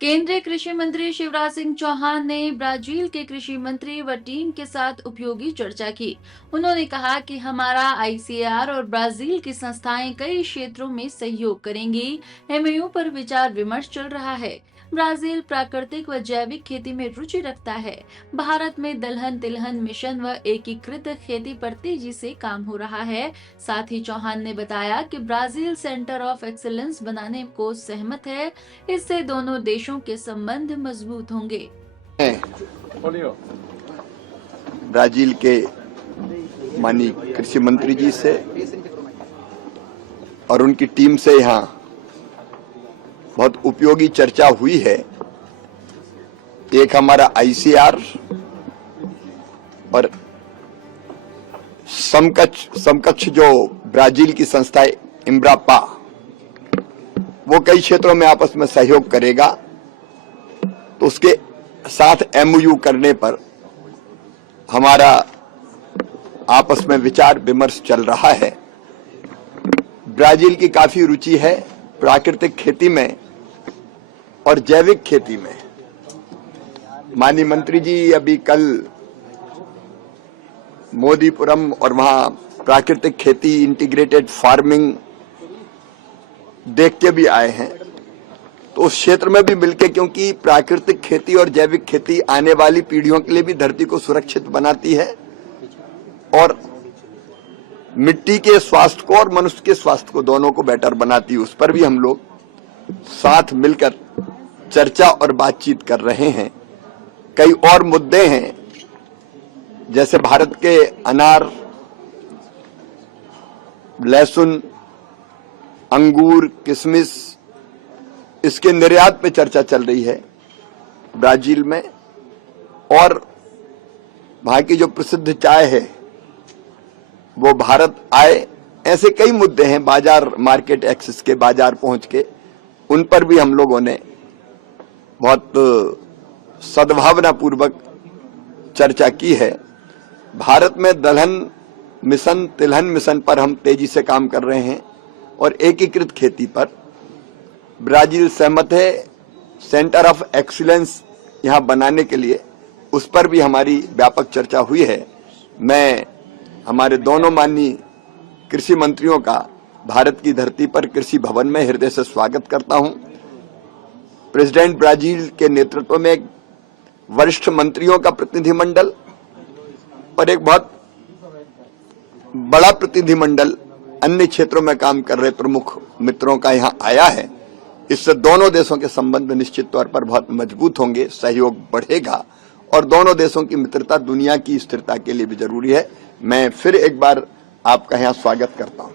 केंद्रीय कृषि मंत्री शिवराज सिंह चौहान ने ब्राजील के कृषि मंत्री व टीम के साथ उपयोगी चर्चा की। उन्होंने कहा कि हमारा आईसीएआर और ब्राजील की संस्थाएं कई क्षेत्रों में सहयोग करेंगी। एमओयू पर विचार विमर्श चल रहा है। ब्राजील प्राकृतिक व जैविक खेती में रुचि रखता है। भारत में दलहन तिलहन मिशन व एकीकृत खेती पर तेजी से काम हो रहा है। साथ ही चौहान ने बताया कि ब्राजील सेंटर ऑफ एक्सीलेंस बनाने को सहमत है। इससे दोनों देशों के संबंध मजबूत होंगे। ब्राजील के माननीय कृषि मंत्री जी से और उनकी टीम से यहाँ बहुत उपयोगी चर्चा हुई है। एक हमारा आईसीआर और समकक्ष जो ब्राजील की संस्था है इम्ब्रापा, वो कई क्षेत्रों में आपस में सहयोग करेगा। तो उसके साथ एमओयू करने पर हमारा आपस में विचार विमर्श चल रहा है। ब्राजील की काफी रुचि है प्राकृतिक खेती में और जैविक खेती में। माननीय मंत्री जी अभी कल मोदीपुरम और वहां प्राकृतिक खेती इंटीग्रेटेड फार्मिंग देख के भी आए हैं। तो उस क्षेत्र में भी मिलके, क्योंकि प्राकृतिक खेती और जैविक खेती आने वाली पीढ़ियों के लिए भी धरती को सुरक्षित बनाती है और मिट्टी के स्वास्थ्य को और मनुष्य के स्वास्थ्य को दोनों को बेटर बनाती है। उस पर भी हम लोग साथ मिलकर चर्चा और बातचीत कर रहे हैं। कई और मुद्दे हैं, जैसे भारत के अनार, लहसुन, अंगूर, किशमिश, इसके निर्यात पे चर्चा चल रही है ब्राजील में। और वहां की जो प्रसिद्ध चाय है वो भारत आए। ऐसे कई मुद्दे हैं, बाजार मार्केट एक्सेस के, बाजार पहुंच के, उन पर भी हम लोगों ने बहुत सद्भावना पूर्वक चर्चा की है। भारत में दलहन मिशन, तिलहन मिशन पर हम तेजी से काम कर रहे हैं और एकीकृत खेती पर ब्राजील सहमत है। सेंटर ऑफ एक्सीलेंस यहां बनाने के लिए उस पर भी हमारी व्यापक चर्चा हुई है। मैं हमारे दोनों माननीय कृषि मंत्रियों का भारत की धरती पर कृषि भवन में हृदय से स्वागत करता हूं। प्रेसिडेंट ब्राजील के नेतृत्व में एक वरिष्ठ मंत्रियों का प्रतिनिधिमंडल और एक बहुत बड़ा प्रतिनिधिमंडल अन्य क्षेत्रों में काम कर रहे प्रमुख मित्रों का यहां आया है। इससे दोनों देशों के संबंध निश्चित तौर पर बहुत मजबूत होंगे, सहयोग बढ़ेगा और दोनों देशों की मित्रता दुनिया की स्थिरता के लिए भी जरूरी है। मैं फिर एक बार आपका यहां स्वागत करता हूं।